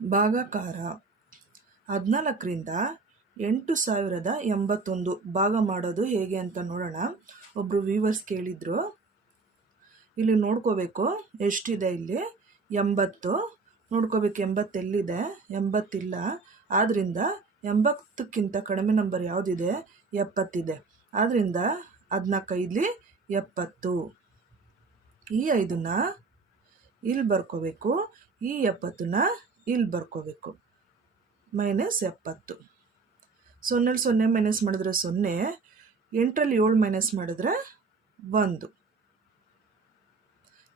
ಭಾಗಾಕಾರ 14ರಿಂದ 8081 ಭಾಗ ಮಾಡೋದು ಹೇಗೆ ಅಂತ ನೋಡೋಣ. ಒಬ್ಬರು ವ್ಯೂವರ್ಸ್ ಕೇಳಿದರು. ಇಲ್ಲಿ ನೋಡ್ಕೋಬೇಕು ಎಷ್ಟಿದೆ. ಇಲ್ಲಿ 80 ನೋಡ್ಕೋಬೇಕು. 80 ಎಲ್ಲಿದೆ? 80 ಇಲ್ಲ. ಆದ್ದರಿಂದ 80ಕ್ಕಿಂತ ಕಡಿಮೆ ನಂಬರ್ ಯಾವುದಿದೆ? 70 ಇದೆ. ಆದ್ದರಿಂದ 14 70. ಈ 5ನ ಇಲ್ಲಿ ಬರ್ಕೋಬೇಕು, ಈ 70ನ ಇಲ್ಲಿ ಬರ್ಕೋಬೇಕು. -70. 0 0 ಮೈನಸ್ ಮಾಡಿದ್ರೆ 0, 8ರಲ್ಲಿ 7 ಮೈನಸ್ ಮಾಡಿದ್ರೆ 1.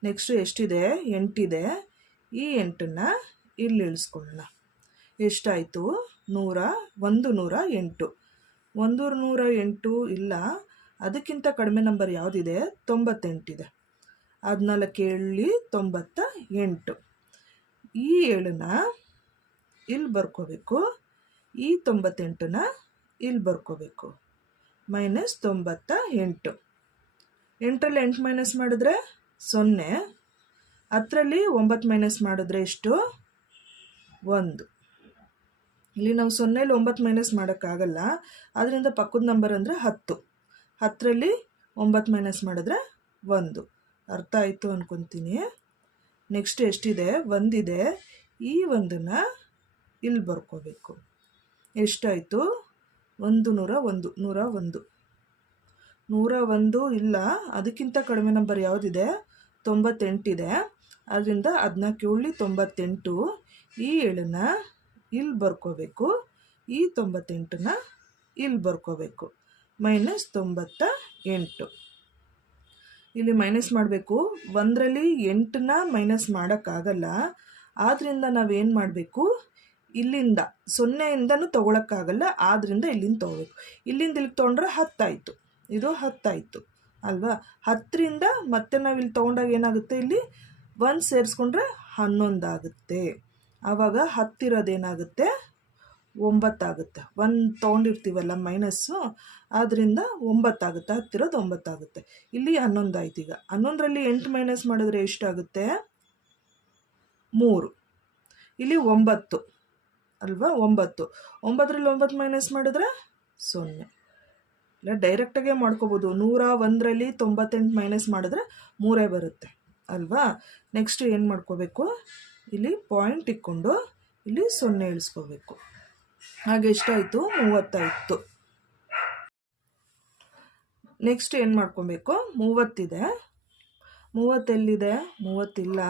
ನೆಕ್ಸ್ಟು ಎಷ್ಟಿದೆ? 8 ಇದೆ. ಈ 8ನ ಇಲ್ಲಿ ಇಳಿಸ್ಕೊಳ್ಳೋಣ. ಎಷ್ಟಾಯಿತು? 108. 108 ಇಲ್ಲ. ಅದಕ್ಕಿಂತ ಕಡಿಮೆ ನಂಬರ್ ಯಾವುದಿದೆ? 98 ಇದೆ. 14 98. ಈ 7ನ ಇಲ್ಲಿ ಬರ್ಕೋಬೇಕು, ಈ 98ನ ಇಲ್ಲಿ ಬರ್ಕೋಬೇಕು. -98. 8ರಲ್ಲಿ 8 ಮೈನಸ್ ಮಾಡಿದ್ರೆ 0, 10ರಲ್ಲಿ 9 ಮೈನಸ್ ಮಾಡಿದ್ರೆ ಎಷ್ಟು? 1. ಇಲ್ಲಿ ನಾವು 0ಯಲ್ಲಿ 9 ಮೈನಸ್ ಮಾಡೋಕ್ಕಾಗಲ್ಲ. ಆದ್ದರಿಂದ ಪಕ್ಕದ ನಂಬರ್ ಅಂದರೆ 10. 10ರಲ್ಲಿ 9 ಮೈನಸ್ ಮಾಡಿದ್ರೆ 1. ಅರ್ಥ ಆಯಿತು ಅಂದ್ಕೊತೀನಿ. ನೆಕ್ಸ್ಟ್ ಎಷ್ಟಿದೆ? 1 ಇದೆ. ಈ 1ನ ಇಲ್ಲಿ ಬರ್ಕೋಬೇಕು. ಎಷ್ಟಾಯಿತು? 101. 101 ಇಲ್ಲ. ಅದಕ್ಕಿಂತ ಕಡಿಮೆ ನಂಬರ್ ಯಾವುದಿದೆ? 98 ಇದೆ. ಅದರಿಂದ 14 98. ಈ 7ನ ಇಲ್ಲಿ ಬರ್ಕೋಬೇಕು, ಈ 98ನ ಇಲ್ಲಿ ಬರ್ಕೋಬೇಕು. -98. ಇಲ್ಲಿ ಮೈನಸ್ ಮಾಡಬೇಕು. 1ರಲ್ಲಿ 8ನ ಮೈನಸ್ ಮಾಡೋಕ್ಕಾಗಲ್ಲ. ಆದ್ದರಿಂದ ನಾವೇನು ಮಾಡಬೇಕು? ಇಲ್ಲಿಂದ 0ಇಂದನೂ ತೊಗೊಳಕ್ಕಾಗಲ್ಲ. ಆದ್ದರಿಂದ ಇಲ್ಲಿಂದ ತೊಗೋಬೇಕು. ಇಲ್ಲಿಂದ ಇಲ್ಲಿಗೆ ತೊಗೊಂಡ್ರೆ 10 ಆಯಿತು. ಇದು 10 ಆಯಿತು ಅಲ್ವಾ? 10ರಿಂದ ಮತ್ತೆ ನಾವು ಇಲ್ಲಿ ತೊಗೊಂಡಾಗ ಏನಾಗುತ್ತೆ? ಇಲ್ಲಿ 1 ಸೇರಿಸ್ಕೊಂಡ್ರೆ 11 ಆಗುತ್ತೆ. ಆವಾಗ 10 ಇರೋದೇನಾಗುತ್ತೆ? 9 ಆಗುತ್ತೆ. 1 ತೊಗೊಂಡಿರ್ತೀವಲ್ಲ ಮೈನಸ್ಸು, ಆದ್ದರಿಂದ 9 ಆಗುತ್ತೆ. 10 ಇರೋದು 9 ಆಗುತ್ತೆ. ಇಲ್ಲಿ 11 ಆಯ್ತು. ಈಗ 11ರಲ್ಲಿ 8 ಮೈನಸ್ ಮಾಡಿದ್ರೆ ಎಷ್ಟಾಗುತ್ತೆ? 3. ಇಲ್ಲಿ 9 ಅಲ್ವಾ? 9. 9ರಲ್ಲಿ 9 ಮೈನಸ್ ಮಾಡಿದ್ರೆ 0. ಇಲ್ಲ ಡೈರೆಕ್ಟಾಗೆ ಮಾಡ್ಕೋಬೋದು. 101ರಲ್ಲಿ 98 ಮೈನಸ್ ಮಾಡಿದ್ರೆ 3 ಬರುತ್ತೆ ಅಲ್ವಾ? ನೆಕ್ಸ್ಟ್ ಏನು ಮಾಡ್ಕೋಬೇಕು? ಇಲ್ಲಿ ಪಾಯಿಂಟ್ ಇಟ್ಕೊಂಡು ಇಲ್ಲಿ 0 ಇಳಿಸ್ಕೋಬೇಕು. ಹಾಗೆ ಎಷ್ಟಾಯಿತು? 30 ಆಯಿತು. ನೆಕ್ಸ್ಟ್ ಏನು ಮಾಡ್ಕೊಬೇಕು? 30 ಇದೆ. 30 ಎಲ್ಲಿದೆ? 30 ಇಲ್ಲ.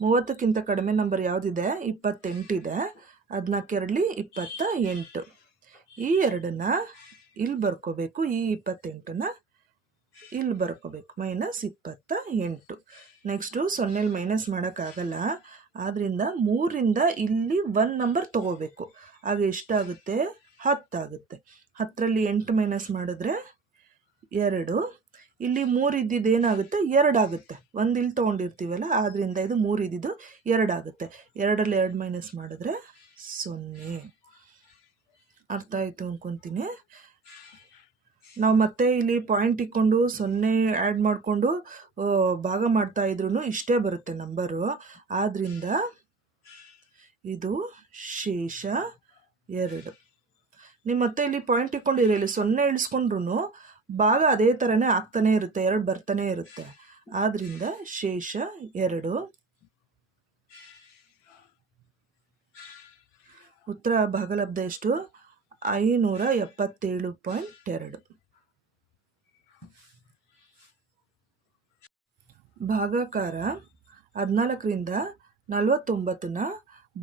30ಕ್ಕಿಂತ ಕಡಿಮೆ ನಂಬರ್ ಯಾವುದಿದೆ? 28 ಇದೆ. 14 28. ಈ 2ನ ಇಲ್ಲಿ ಬರ್ಕೋಬೇಕು, ಈ 28ನ ಇಲ್ಲಿ ಬರ್ಕೋಬೇಕು. -28. ನೆಕ್ಸ್ಟು 0ಯಲ್ಲಿ ಮೈನಸ್ ಮಾಡೋಕ್ಕಾಗಲ್ಲ. ಆದ್ದರಿಂದ 3ರಿಂದ ಇಲ್ಲಿ 1 ನಂಬರ್ ತೊಗೋಬೇಕು. ಆಗ ಎಷ್ಟಾಗುತ್ತೆ? 10 ಆಗುತ್ತೆ. 10ರಲ್ಲಿ 8 ಮೈನಸ್ ಮಾಡಿದ್ರೆ 2. ಇಲ್ಲಿ 3 ಇದ್ದಿದ್ದು ಏನಾಗುತ್ತೆ? 2 ಆಗುತ್ತೆ. 1 ಇಲ್ಲಿ ತೊಗೊಂಡಿರ್ತೀವಲ್ಲ, ಆದ್ದರಿಂದ ಇದು 3 ಇದ್ದಿದ್ದು 2 ಆಗುತ್ತೆ. 2ರಲ್ಲಿ 2 ಮೈನಸ್ ಮಾಡಿದ್ರೆ 0. ಅರ್ಥ ಆಯಿತು ಅಂದ್ಕೊತೀನಿ. ನಾವು ಮತ್ತೆ ಇಲ್ಲಿ ಪಾಯಿಂಟ್ ಇಟ್ಕೊಂಡು 0 ಆ್ಯಡ್ ಮಾಡಿಕೊಂಡು ಭಾಗ ಮಾಡ್ತಾ ಇದ್ರೂ ಇಷ್ಟೇ ಬರುತ್ತೆ ನಂಬರು. ಆದ್ದರಿಂದ ಇದು ಶೇಷ 2. ನೀವು ಮತ್ತೆ ಇಲ್ಲಿ ಪಾಯಿಂಟ್ ಇಟ್ಕೊಂಡಿರಿ. ಇಲ್ಲಿ 0 ಇಳಿಸ್ಕೊಂಡ್ರು ಭಾಗ ಅದೇ ಥರನೇ ಆಗ್ತಾನೆ ಇರುತ್ತೆ, 2 ಬರ್ತಾನೆ ಇರುತ್ತೆ. ಆದ್ದರಿಂದ ಶೇಷ 2. ಉತ್ತರ ಭಾಗಲಬ್ಧ ಎಷ್ಟು? 577.2. ಭಾಗಾಕಾರ 14ರಿಂದ 49ನ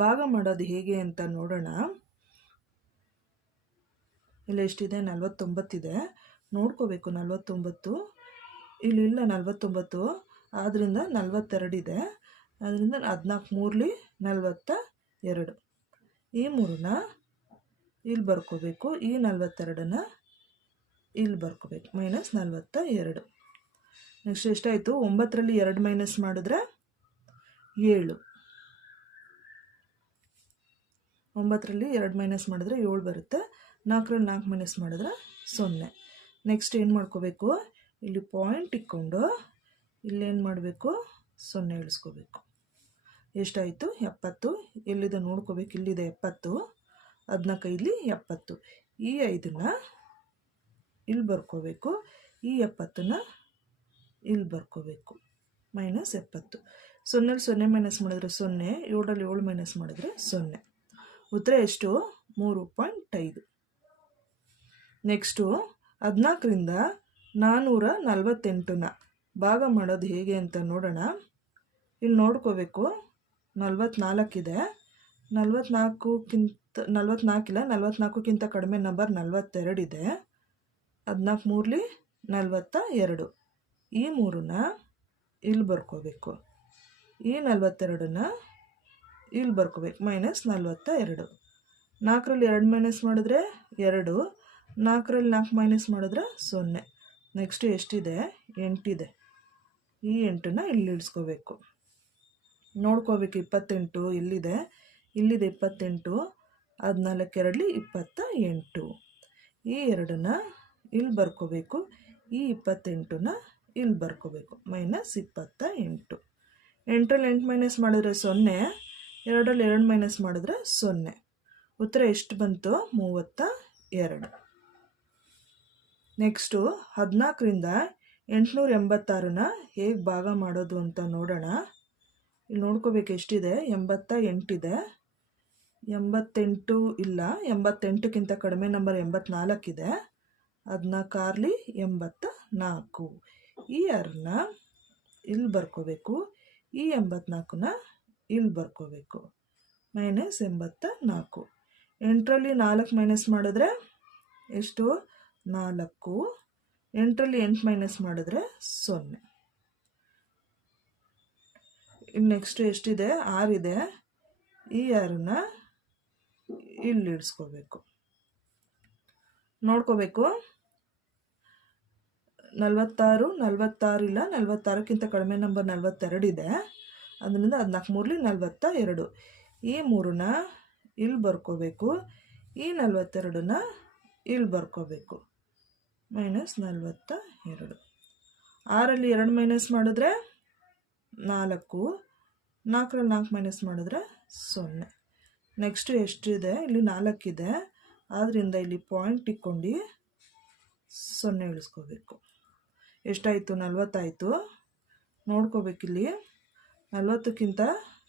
ಭಾಗ ಮಾಡೋದು ಹೇಗೆ ಅಂತ ನೋಡೋಣ. ಇಲ್ಲಿ ಎಷ್ಟಿದೆ? 49 ಇದೆ. ನೋಡ್ಕೋಬೇಕು. 49 ಇಲ್ಲಿ ಇಲ್ಲ. 49 ಆದ್ದರಿಂದ 42 ಇದೆ. ಅದರಿಂದ 14 42. ಈ 3ನ ಇಲ್ಲಿ ಬರ್ಕೋಬೇಕು, ಈ 42ನ ಇಲ್ಲಿ ಬರ್ಕೋಬೇಕು. -42. ನೆಕ್ಸ್ಟ್ ಎಷ್ಟಾಯಿತು? 9ರಲ್ಲಿ 2 ಮೈನಸ್ ಮಾಡಿದ್ರೆ 7. 9ರಲ್ಲಿ 2 ಮೈನಸ್ ಮಾಡಿದ್ರೆ 7 ಬರುತ್ತೆ. 4ರಲ್ಲಿ 4 ಮೈನಸ್ ಮಾಡಿದ್ರೆ 0. ನೆಕ್ಸ್ಟ್ ಏನು ಮಾಡ್ಕೋಬೇಕು? ಇಲ್ಲಿ ಪಾಯಿಂಟ್ ಇಟ್ಕೊಂಡು ಇಲ್ಲೇನು ಮಾಡಬೇಕು? 0 ಇಳಿಸ್ಕೋಬೇಕು. ಎಷ್ಟಾಯಿತು? 70. ಎಲ್ಲಿದೆ ನೋಡ್ಕೋಬೇಕು, ಇಲ್ಲಿದೆ 70. 15 70. ಈ 5ನ್ನ ಇಲ್ಲಿ ಬರ್ಕೋಬೇಕು, ಈ 70ನ್ನ ಇಲ್ಲಿ ಬರ್ಕೋಬೇಕು. -70. 0ಲ್ಲಿ 0 ಮೈನಸ್ ಮಾಡಿದ್ರೆ 0, 7ರಲ್ಲಿ 7 ಮೈನಸ್ ಮಾಡಿದ್ರೆ 0. ಉತ್ತರ ಎಷ್ಟು? 3.5. ನೆಕ್ಸ್ಟು 14ರಿಂದ 448ನ ಭಾಗ ಮಾಡೋದು ಹೇಗೆ ಅಂತ ನೋಡೋಣ. ಇಲ್ಲಿ ನೋಡ್ಕೋಬೇಕು, 44 ಇದೆ. 44ಕ್ಕಿಂತ ಕಡಿಮೆ ನಂಬರ್ 42 ಇದೆ. 14 ಮೂರಲಿ 42. ಈ 3ನ್ನ ಇಲ್ಲಿ ಬರ್ಕೋಬೇಕು, ಈ 42ನ್ನ ಇಲ್ಲಿ ಬರ್ಕೋಬೇಕು. -42. 4ರಲ್ಲಿ 2 ಮೈನಸ್ ಮಾಡಿದ್ರೆ 2, 4ರಲ್ಲಿ 4 ಮೈನಸ್ ಮಾಡಿದ್ರೆ 0. ನೆಕ್ಸ್ಟು ಎಷ್ಟಿದೆ? 8 ಇದೆ. ಈ 8ನ್ನ ಇಲ್ಲಿ ಇಳಿಸ್ಕೋಬೇಕು. ನೋಡ್ಕೋಬೇಕು, 28 ಇಲ್ಲಿದೆ, 28. 14 2ರಲ್ಲಿ 28. ಈ 2ನ್ನ ಇಲ್ಲಿ ಬರ್ಕೋಬೇಕು, ಈ 28ನ್ನ ಇಲ್ಲಿ ಬರ್ಕೋಬೇಕು. -28. 8ರಲ್ಲಿ 8 ಮೈನಸ್ ಮಾಡಿದ್ರೆ 0, 2ರಲ್ಲಿ 2 ಮೈನಸ್ ಮಾಡಿದ್ರೆ 0. ಉತ್ತರ ಎಷ್ಟು ಬಂತು? 32. ನೆಕ್ಸ್ಟು 14ರಿಂದ 886ನ ಹೇಗೆ ಭಾಗ ಮಾಡೋದು ಅಂತ ನೋಡೋಣ. ಇಲ್ಲಿ ನೋಡ್ಕೋಬೇಕು, ಎಷ್ಟಿದೆ? 88 ಇದೆ. 88 ಇಲ್ಲ, 88ಕ್ಕಿಂತ ಕಡಿಮೆ ನಂಬರ್ 84 ಇದೆ. 14 84. ಈ 6ನ್ನ ಇಲ್ಲಿ ಬರ್ಕೋಬೇಕು, ಈ 84ನ್ನ ಇಲ್ಲಿ ಬರ್ಕೋಬೇಕು. -84. 8ರಲ್ಲಿ 4 ಮೈನಸ್ ಮಾಡಿದ್ರೆ ಎಷ್ಟು? 4. 8ರಲ್ಲಿ 8 ಮೈನಸ್ ಮಾಡಿದ್ರೆ 0. ಇನ್ನು ನೆಕ್ಸ್ಟು ಎಷ್ಟಿದೆ? 6 ಇದೆ. ಈ 6ನ್ನ ಇಲ್ಲಿ ಇಳಿಸ್ಕೋಬೇಕು. ನೋಡ್ಕೋಬೇಕು, 46 ಇಲ್ಲ, 46ಕ್ಕಿಂತ ಕಡಿಮೆ ನಂಬರ್ 42 ಇದೆ. ಅದರಿಂದ 14 ಮೂರಲಿ 42. ಈ 3ನ್ನ ಇಲ್ಲಿ ಬರ್ಕೋಬೇಕು, ಈ 42ನ್ನ ಇಲ್ಲಿ ಬರ್ಕೋಬೇಕು. -42. 6ರಲ್ಲಿ 2 ಮೈನಸ್ ಮಾಡಿದ್ರೆ 4, 4ರಲ್ಲಿ 4 ಮೈನಸ್ ಮಾಡಿದ್ರೆ 0. ನೆಕ್ಸ್ಟು ಎಷ್ಟಿದೆ? ಇಲ್ಲಿ 4 ಇದೆ. ಆದ್ದರಿಂದ ಇಲ್ಲಿ ಪಾಯಿಂಟ್ ಇಟ್ಕೊಂಡು 0 ಇಳಿಸ್ಕೋಬೇಕು. ಎಷ್ಟಾಯಿತು? 40 ಆಯಿತು. ನೋಡ್ಕೋಬೇಕಿಲ್ಲಿ, 40ಕ್ಕಿಂತ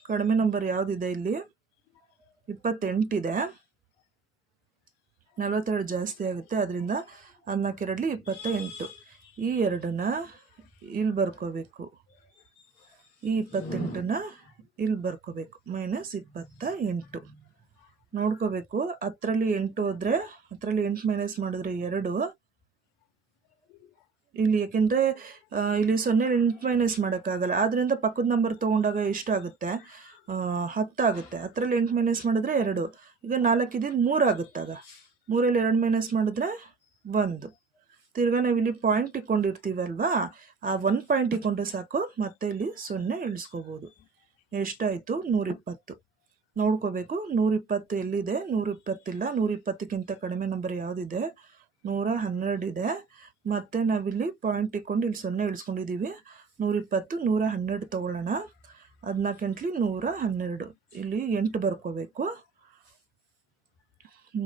ಕಡಿಮೆ ನಂಬರ್ ಯಾವುದಿದೆ? ಇಲ್ಲಿ 28 ಇದೆ. 42 ಜಾಸ್ತಿ ಆಗುತ್ತೆ, ಅದರಿಂದ 14 2ರಲ್ಲಿ 28. ಈ 2ನ್ನ ಇಲ್ಲಿ ಬರ್ಕೋಬೇಕು, ಈ 28ನ್ನ ಇಲ್ಲಿ ಬರ್ಕೋಬೇಕು. -28. ನೋಡ್ಕೋಬೇಕು, 10ರಲ್ಲಿ 8 ಹೋದರೆ 10ರಲ್ಲಿ 8 ಮೈನಸ್ ಮಾಡಿದ್ರೆ 2. ಇಲ್ಲಿ ಏಕೆಂದರೆ ಇಲ್ಲಿ 0 8 ಮೈನಸ್ ಮಾಡೋಕ್ಕಾಗಲ್ಲ, ಆದ್ದರಿಂದ ಪಕ್ಕದ ನಂಬರ್ ತೊಗೊಂಡಾಗ ಎಷ್ಟಾಗುತ್ತೆ? 10 ಆಗುತ್ತೆ. 10ರಲ್ಲಿ 8 ಮೈನಸ್ ಮಾಡಿದ್ರೆ 2. ಈಗ 4 ಇದ್ದಿದ್ದು 3 ಆಗುತ್ತಾಗ. 3ರಲ್ಲಿ 2 ಮೈನಸ್ ಮಾಡಿದ್ರೆ 1. ತಿರ್ಗಾ ನಾವು ಇಲ್ಲಿ ಪಾಯಿಂಟ್ ಇಟ್ಕೊಂಡಿರ್ತೀವಲ್ವಾ, ಆ 1 ಪಾಯಿಂಟ್ ಇಟ್ಕೊಂಡ್ರೆ ಸಾಕು, ಮತ್ತೆ ಇಲ್ಲಿ 0 ಇಳಿಸ್ಕೋಬೋದು. ಎಷ್ಟಾಯಿತು? 120. ನೋಡ್ಕೋಬೇಕು, 120 ಎಲ್ಲಿದೆ? 120 ಇಲ್ಲ. 120ಕ್ಕಿಂತ ಕಡಿಮೆ ನಂಬರ್ ಯಾವುದಿದೆ? 112 ಇದೆ. ಮತ್ತು ನಾವಿಲ್ಲಿ ಪಾಯಿಂಟ್ ಇಟ್ಕೊಂಡು ಇಲ್ಲಿ 0 ಇಳಿಸ್ಕೊಂಡಿದ್ದೀವಿ. 120 112 ತೊಗೊಳ್ಳೋಣ. 14 112. ಇಲ್ಲಿ 8 ಬರ್ಕೋಬೇಕು.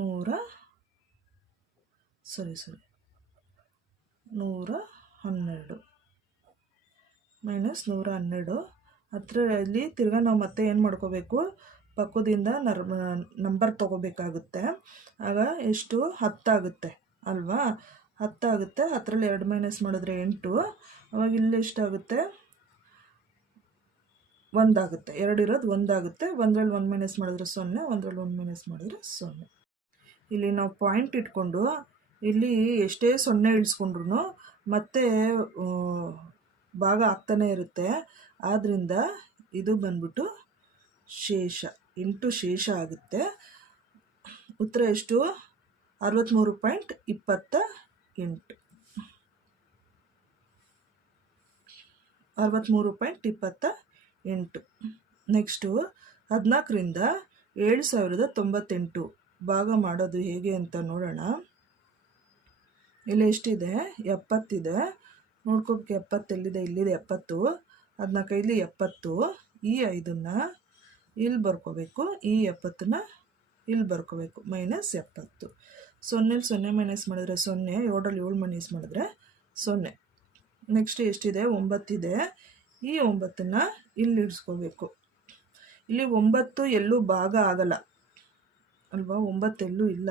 112 -112. ಹತ್ತಿರಲ್ಲಿ ತಿರ್ಗಾ ನಾವು ಮತ್ತೆ ಏನು ಮಾಡ್ಕೋಬೇಕು? ಪಕ್ಕದಿಂದ ನಂಬರ್ ತೊಗೋಬೇಕಾಗುತ್ತೆ. ಆಗ ಎಷ್ಟು? 10 ಆಗುತ್ತೆ ಅಲ್ವಾ? 10 ಆಗುತ್ತೆ. 10ರಲ್ಲಿ 2 ಮೈನಸ್ ಮಾಡಿದ್ರೆ 8. ಅವಾಗ ಇಲ್ಲಿ ಎಷ್ಟಾಗುತ್ತೆ? 1 ಆಗುತ್ತೆ. 2 ಇರೋದು 1 ಆಗುತ್ತೆ. 1ರಲ್ಲಿ 1 ಮೈನಸ್ ಮಾಡಿದ್ರೆ 0, 1ರಲ್ಲಿ 1 ಮೈನಸ್ ಮಾಡಿದ್ರೆ 0. ಇಲ್ಲಿ ನಾವು ಪಾಯಿಂಟ್ ಇಟ್ಕೊಂಡು ಇಲ್ಲಿ ಎಷ್ಟೇ 0 ಇಳಿಸ್ಕೊಂಡ್ರು ಮತ್ತೆ ಭಾಗ ಆಗ್ತಾನೆ ಇರುತ್ತೆ. ಆದ್ದರಿಂದ ಇದು ಬಂದ್ಬಿಟ್ಟು ಶೇಷ, 8 ಶೇಷ ಆಗುತ್ತೆ. ಉತ್ತರ ಎಷ್ಟು? 63.28. 63.28. ನೆಕ್ಸ್ಟು 14ರಿಂದ 7098 ಭಾಗ ಮಾಡೋದು ಹೇಗೆ ಅಂತ ನೋಡೋಣ. ಇಲ್ಲಿ ಎಷ್ಟಿದೆ? 70 ಇದೆ. ನೋಡ್ಕೋಬೇಕು, 70 ಎಲ್ಲಿದೆ? ಇಲ್ಲಿದೆ 70. 14 70. ಈ 5ನ್ನ ಇಲ್ಲಿ ಬರ್ಕೋಬೇಕು, ಈ 70ನ ಇಲ್ಲಿ ಬರ್ಕೋಬೇಕು, -70. 0 0 ಮೈನಸ್ ಮಾಡಿದ್ರೆ 0, 7 7 ಮೈನಸ್ ಮಾಡಿದ್ರೆ 0. ನೆಕ್ಸ್ಟ್ ಎಷ್ಟಿದೆ? 9 ಇದೆ. ಈ 9ನ ಇಲ್ಲಿ ಇಡಿಸ್ಕೋಬೇಕು. ಇಲ್ಲಿ 9 ಎಲ್ಲೂ ಭಾಗ ಆಗಲ್ಲ ಅಲ್ವಾ, 9 ಎಲ್ಲೂ ಇಲ್ಲ.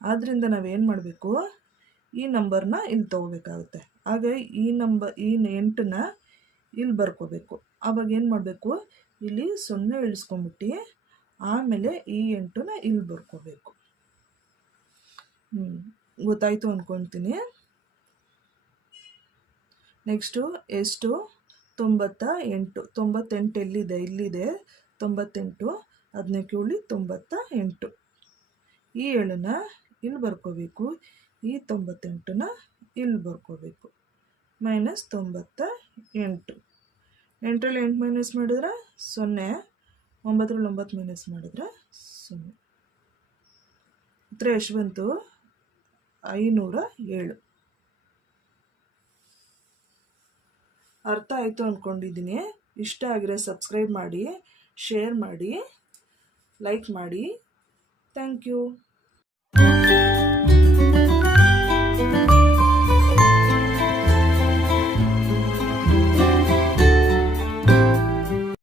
ಆದ್ದರಿಂದ ನಾವೇನು ಮಾಡಬೇಕು? ಈ ನಂಬರ್ನ ಇಲ್ಲಿ ತೊಗೋಬೇಕಾಗುತ್ತೆ. ಆಗ ಈ 8ನ ಇಲ್ಲಿ ಬರ್ಕೋಬೇಕು. ಆವಾಗ ಏನು ಮಾಡಬೇಕು? ಇಲ್ಲಿ 0 ಇಳಿಸ್ಕೊಂಬಿಟ್ಟು ಆಮೇಲೆ ಈ 8ನ ಇಲ್ಲಿ ಬರ್ಕೋಬೇಕು. ಗೊತ್ತಾಯಿತು ಅಂದ್ಕೊಳ್ತೀನಿ. ನೆಕ್ಸ್ಟು ಎಷ್ಟು? 98. 98 ಎಲ್ಲಿದೆ? ಇಲ್ಲಿದೆ 98. 17 98. ಈ 7ನ ಇಲ್ಲಿ ಬರ್ಕೋಬೇಕು, ಈ 98ನ ಇಲ್ಲಿ ಬರ್ಕೋಬೇಕು. -98. 8ರಲ್ಲಿ 8 ಮೈನಸ್ ಮಾಡಿದ್ರೆ 0, 9ರಲ್ಲಿ 9 ಮೈನಸ್ ಮಾಡಿದ್ರೆ 0. ಉತ್ತರ ಎಷ್ಟು ಬಂತು? 507. ಅರ್ಥ ಆಯಿತು ಅಂದ್ಕೊಂಡಿದ್ದೀನಿ. ಇಷ್ಟ ಆಗಿದ್ರೆ ಸಬ್ಸ್ಕ್ರೈಬ್ ಮಾಡಿ, ಶೇರ್ ಮಾಡಿ, ಲೈಕ್ ಮಾಡಿ. Thank you.